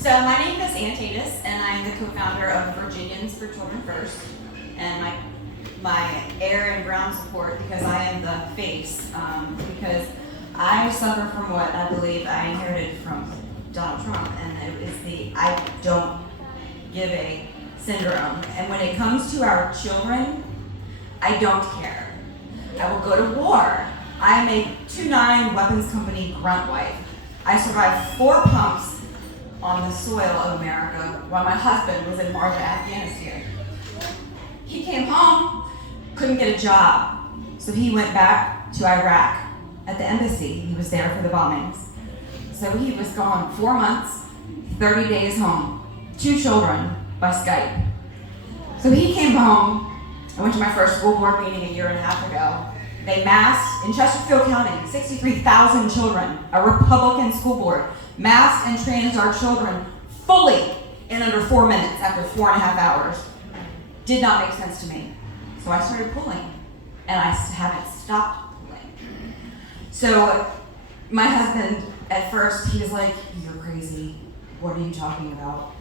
So my name is Taydus, and I'm the co-founder of Virginians for Children First, and my air and ground support, because I am the face, because I suffer from what I believe I inherited from Donald Trump, and it is the I don't give a syndrome. And when it comes to our children, I don't care. I will go to war. I am a 2-9 weapons company grunt wife. I survived 4 pumps on the soil of America while my husband was in Marja, Afghanistan. He came home, couldn't get a job, so he went back to Iraq at the embassy. He was there for the bombings. So he was gone 4 months, 30 days home, 2 children by Skype. So he came home. I went to my first school board meeting a year and a half ago. They masked, in Chesterfield County, 63,000 children, a Republican school board, masked and trained our children fully in under 4 minutes after 4.5 hours. Did not make sense to me. So I started pulling, and I haven't stopped pulling. So my husband, at first, he was like, "You're crazy. What are you talking about?"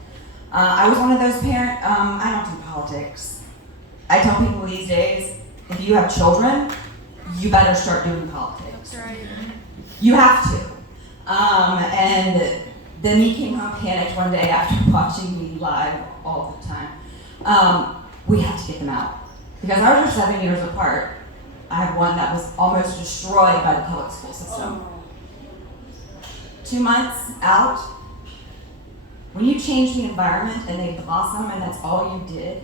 I was one of those parents, I don't do politics. I tell people these days, if you have children, you better start doing politics. That's right. You have to. And then he came home panicked one day after watching me live all the time. We have to get them out. Because ours are 7 years apart. I have one that was almost destroyed by the public school system. 2 months out, when you change the environment and they blossom and that's all you did,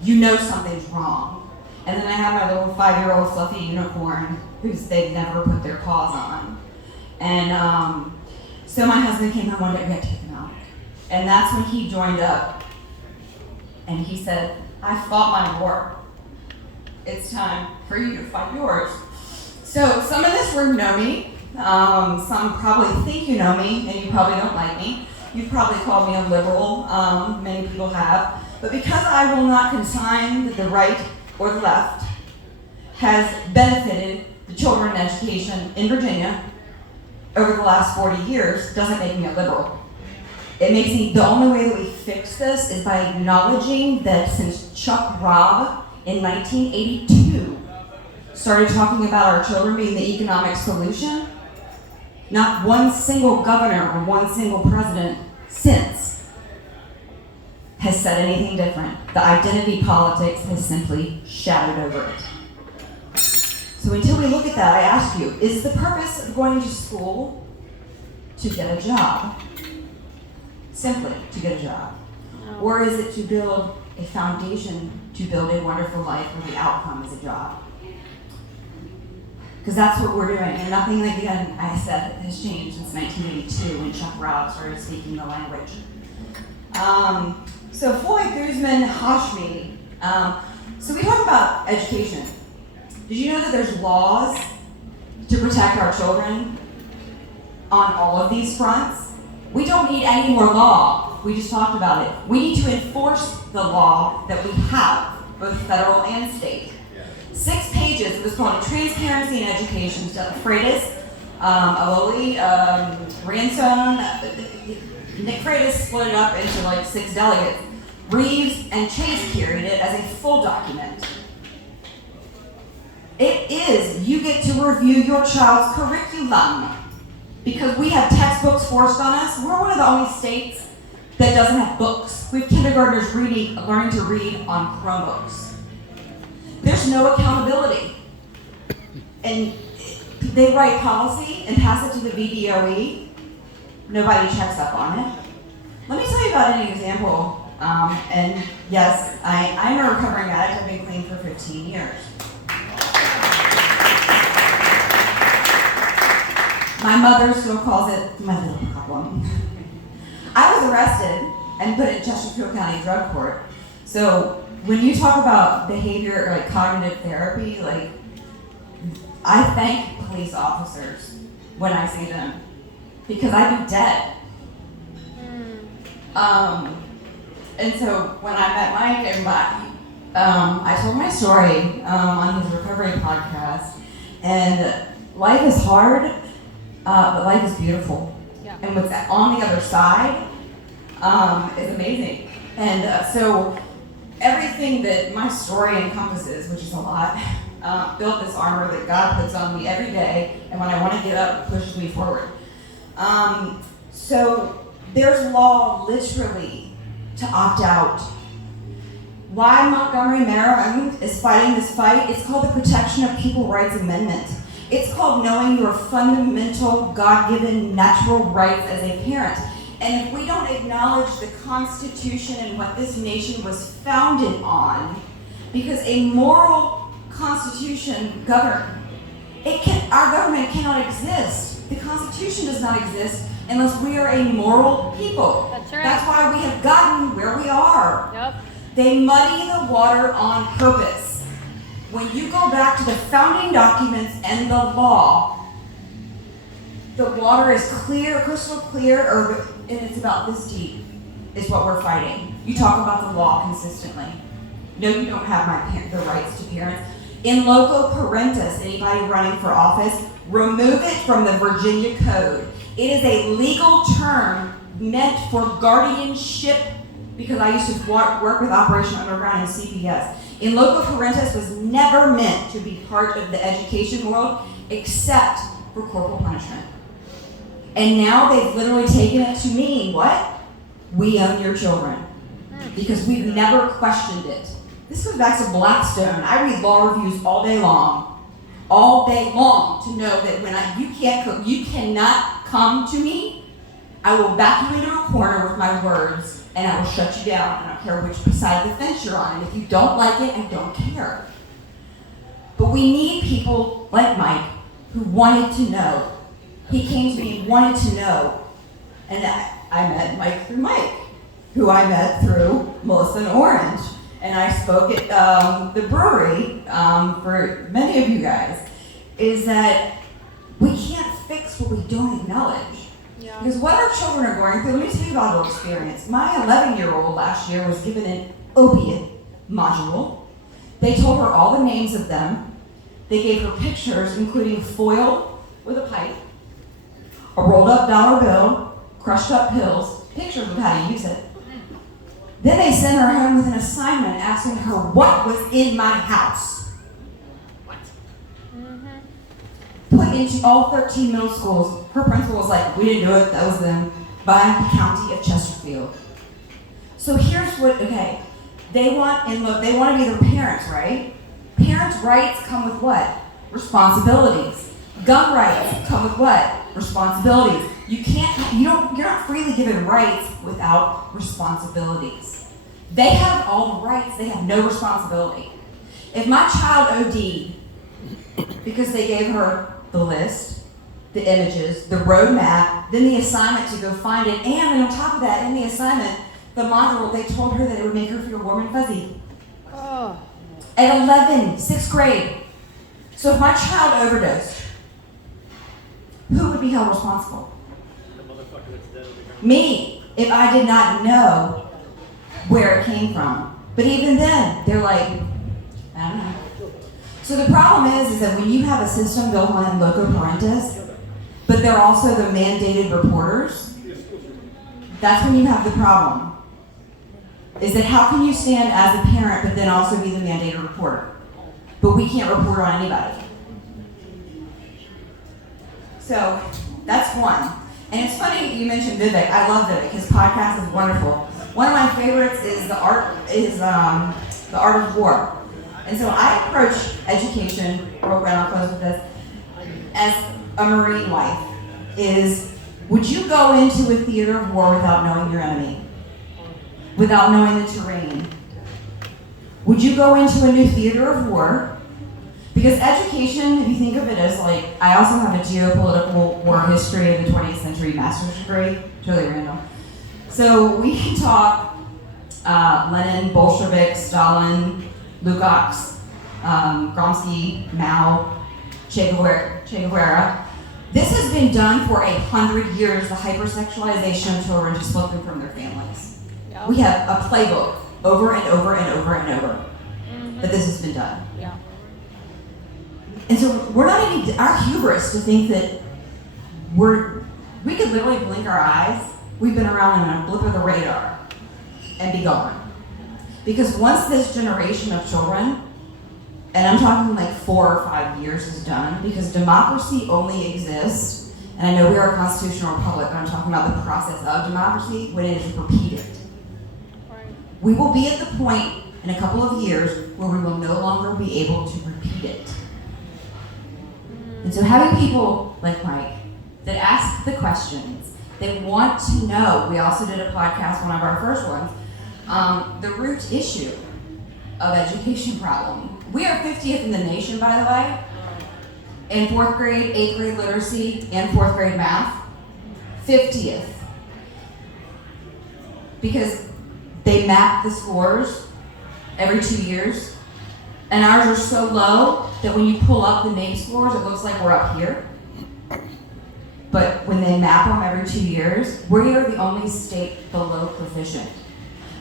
you know something's wrong. And then I have my little 5-year-old fluffy unicorn who's they've never put their paws on. And so my husband came home one day, we had to take him out. And that's when he joined up. And he said, "I fought my war. It's time for you to fight yours." So some of this room know me. Some probably think you know me, and you probably don't like me. You've probably called me a liberal. Many people have. But because I will not consign that the right or the left has benefited the children in education in Virginia over the last 40 years, doesn't make me a liberal. It makes me, the only way that we fix this is by acknowledging that since Chuck Robb in 1982 started talking about our children being the economic solution, not one single governor or one single president since has said anything different. The identity politics has simply shadowed over it. So until we look at that, I ask you, is the purpose of going to school to get a job? Simply to get a job? No. Or is it to build a foundation to build a wonderful life where the outcome is a job? Because that's what we're doing, and nothing, again, I said, has changed since 1982 when Chuck Robb started speaking the language. So Floyd Guzman Hashmi, so we talk about education. Did you know that there's laws to protect our children on all of these fronts? We don't need any more law. We just talked about it. We need to enforce the law that we have, both federal and state. 6 pages. It was called Transparency in Education. Freitas, Aloli, Ransone, Nick Freitas split it up into like 6 delegates. Reeves and Chase carried it as a full document. It is, you get to review your child's curriculum. Because we have textbooks forced on us. We're one of the only states that doesn't have books. We have kindergartners learning to read on Chromebooks. There's no accountability. And they write policy and pass it to the VDOE. Nobody checks up on it. Let me tell you about an example. And yes, I'm a recovering addict. I've been clean for 15 years. My mother still calls it my little problem. I was arrested and put in Chesterfield County Drug Court. So when you talk about behavior or like cognitive therapy, like I thank police officers when I see them because I'd be dead. And so when I met Mike and I told my story on his recovery podcast, and life is hard, but life is beautiful. Yeah. and what's on the other side is amazing. And so everything that my story encompasses, which is a lot, built this armor that God puts on me every day, and when I want to get up, it pushes me forward. So there's law literally to opt out. Why Montgomery, Maryland is fighting this fight? It's called the Protection of People Rights Amendment. It's called knowing your fundamental, God-given natural rights as a parent. And if we don't acknowledge the Constitution and what this nation was founded on, because a moral Constitution governs, our government cannot exist. The Constitution does not exist unless we are a moral people. That's right. That's why we have gotten where we are. Yep. They muddy the water on purpose. When you go back to the founding documents and the law, the water is clear, crystal clear, and it's about this deep, is what we're fighting. You talk about the law consistently. No, you don't have the rights to parents. In loco parentis, anybody running for office, remove it from the Virginia Code. It is a legal term meant for guardianship, because I used to work with Operation Underground and CPS. In loco parentis was never meant to be part of the education world except for corporal punishment. And now they've literally taken it to mean what? We own your children. Because we've never questioned it. This goes back to Blackstone. I read law reviews all day long to know that when you cannot come to me, I will back you into a corner with my words, and I will shut you down. I don't care which side of the fence you're on. And if you don't like it, I don't care. But we need people like Mike who wanted to know. He came to me and wanted to know. And I met Mike through Mike, who I met through Melissa and Orange. And I spoke at the brewery for many of you guys, is that we can't fix what we don't acknowledge. Yeah. Because what our children are going through, let me tell you about our experience. My 11-year-old last year was given an opiate module. They told her all the names of them. They gave her pictures, including foil with a pipe, a rolled up dollar bill, crushed up pills, pictures of how to use it. Then they sent her home with an assignment asking her what was in my house. What? Mm-hmm. Put into all 13 middle schools. Her principal was like, we didn't do it, that was them, by the county of Chesterfield. So here's what, they want to be their parents, right? Parents' rights come with what? Responsibilities. Gun rights come with what? Responsibilities. You're not freely given rights without responsibilities. They have all the rights, they have no responsibility. If my child OD'd because they gave her the list, the images, the roadmap, then the assignment to go find it, and on top of that, in the assignment, the module, they told her that it would make her feel warm and fuzzy. Oh. At 11, 6th grade. So if my child overdosed, who would be held responsible? Me, if I did not know where it came from. But even then, they're like, I don't know. So the problem is that when you have a system built on loco parentis, but they're also the mandated reporters, that's when you have the problem. Is that how can you stand as a parent but then also be the mandated reporter? But we can't report on anybody. So that's one. And it's funny you mentioned Vivek. I love Vivek. His podcast is wonderful. One of my favorites is the art of war. And so I approach education, I'll close with this, as a Marine wife, is would you go into a theater of war without knowing your enemy? Without knowing the terrain? Would you go into a new theater of war? Because education, if you think of it as like, I also have a geopolitical war history of the 20th century master's degree, totally random. So we can talk Lenin, Bolshevik, Stalin, Lukács, Gramsci, Mao, Che Guevara. This has been done for 100 years, the hypersexualization of children to split them from their families. Yep. We have a playbook over and over and over and over that this has been done. Yeah. And so we're not our hubris to think that We could literally blink our eyes. We've been around in a blip of the radar and be gone. Because once this generation of children, and I'm talking like 4 or 5 years is done, because democracy only exists, and I know we are a constitutional republic, but I'm talking about the process of democracy when it is repeated. We will be at the point in a couple of years where we will no longer be able to repeat it. And so having people like Mike that ask the questions, they want to know. We also did a podcast, one of our first ones, the root issue of education problem. We are 50th in the nation, by the way, in 4th grade, 8th grade literacy, and 4th grade math. 50th. Because they map the scores every 2 years, and ours are so low that when you pull up the NAEP scores, it looks like we're up here. But when they map them every 2 years, we are the only state below proficient.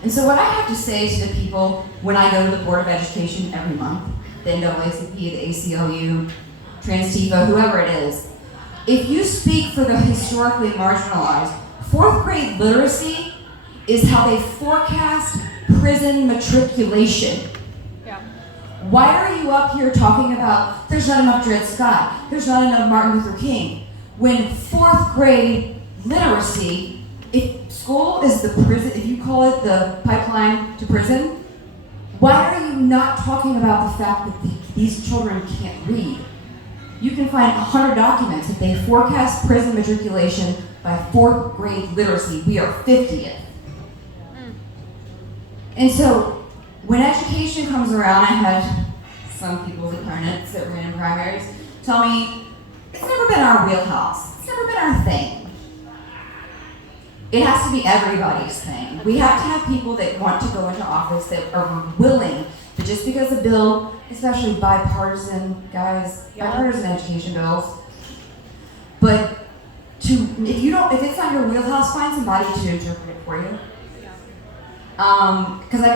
And so what I have to say to the people when I go to the Board of Education every month, the NAACP, the ACLU, Transtifa, whoever it is, if you speak for the historically marginalized, 4th grade literacy is how they forecast prison matriculation. Yeah. Why are you up here talking about there's not enough Dred Scott, there's not enough Martin Luther King, when 4th grade literacy, if school is the prison, if you call it the pipeline to prison, why are you not talking about the fact that these children can't read? You can find 100 documents that they forecast prison matriculation by 4th grade literacy. We are 50th. And so when education comes around, I had some people's opponents that ran in primaries tell me, it's never been our wheelhouse. It's never been our thing. It has to be everybody's thing. We have to have people that want to go into office that are willing, but just because a bill, especially bipartisan, guys, bipartisan education bills, but if it's not your wheelhouse, find somebody to interpret it for you. Because I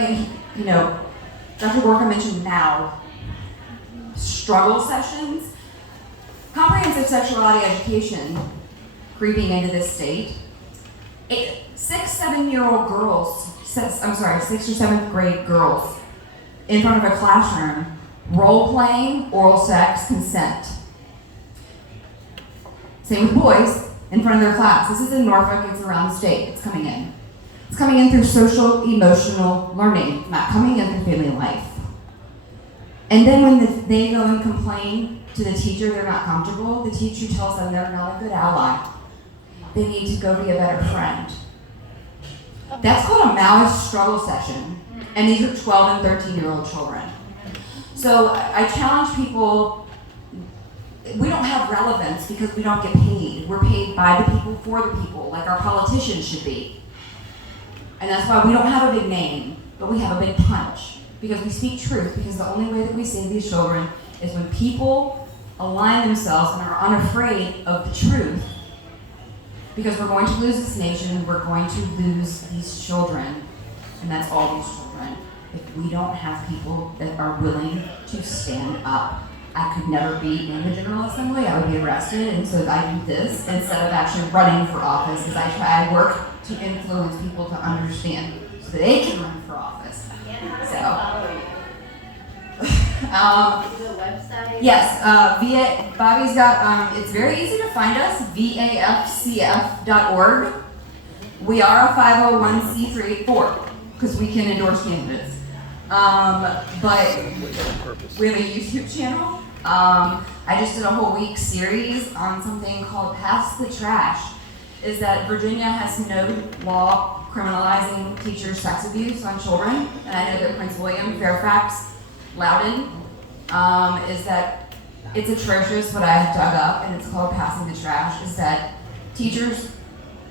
mean, Dr. Gorka mentioned now struggle sessions. Comprehensive sexuality education creeping into this state. 6 or 7 girls, 6th or 7th grade girls in front of a classroom, role-playing, oral sex, consent. Same with boys in front of their class. This is in Norfolk, it's around the state, it's coming in. It's coming in through social, emotional learning, not coming in through family life. And then when they go and complain to the teacher they're not comfortable, the teacher tells them they're not a good ally. They need to go be a better friend. That's called a Maoist struggle session. And these are 12 and 13-year-old children. So I challenge people, we don't have relevance because we don't get paid. We're paid by the people for the people, like our politicians should be. And that's why we don't have a big name, but we have a big punch. Because we speak truth, because the only way that we save these children is when people align themselves and are unafraid of the truth. Because we're going to lose this nation, and we're going to lose these children. And that's all these children. If we don't have people that are willing to stand up. I could never be in the General Assembly, I would be arrested, and so I do this instead of actually running for office, as I work to influence people to understand so that they can run for office. Yes, Bobby's got, it's very easy to find us, vafcf.org. We are a 501c3 because we can endorse candidates. But we have a YouTube channel. I just did a whole week series on something called Pass the Trash. Is that Virginia has no law criminalizing teachers' sex abuse on children. And I know that Prince William, Fairfax, Loudoun, is that it's atrocious what I have dug up, and it's called Passing the Trash, is that teachers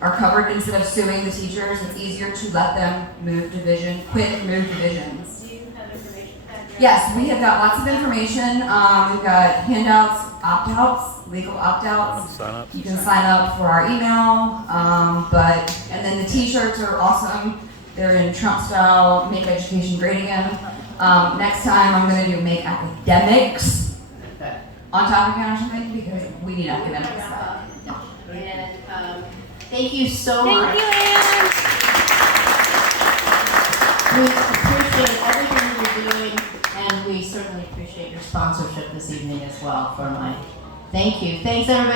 are covered instead of suing the teachers. It's easier to let them quit move divisions. Do you have information? Yes, we have got lots of information. We've got handouts, opt-outs, legal opt-outs. You can sign up for our email. And then the t-shirts are awesome. They're in Trump style, Make Education Great Again. Next time I'm going to do Make Academics on topic or something, because we need academic stuff. And thank you so much. Thank you, Anne. We appreciate everything you're doing, and we certainly appreciate your sponsorship this evening as well for my. Thank you. Thanks, everybody.